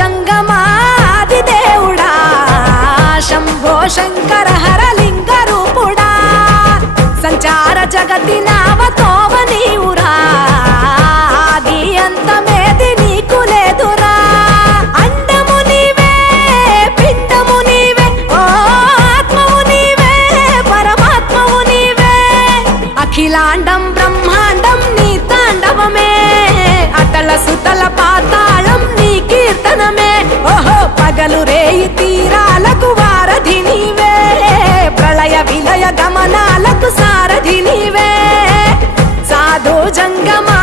జంగమాది దేవుడా శంభో శంకర హరలింగ రూపుడా సంచార జగతి నావతోవ నీవురా ఆది అంతమేది నీకు లేదురా అండము నీవే పిండము నీవే ఓ ఆత్మవు నీవే పరమాత్మవు నీవే అఖిలాండం బ్రహ్మాండం నీ తాండవమే అతల సుతల పాతాళం నీ కీర్తనమే ఓహో పగలు రేయి తీరాలకు వారధి నీవే ప్రళయ విలయ గమనాలకు సారథి నీవే సాధు జంగమా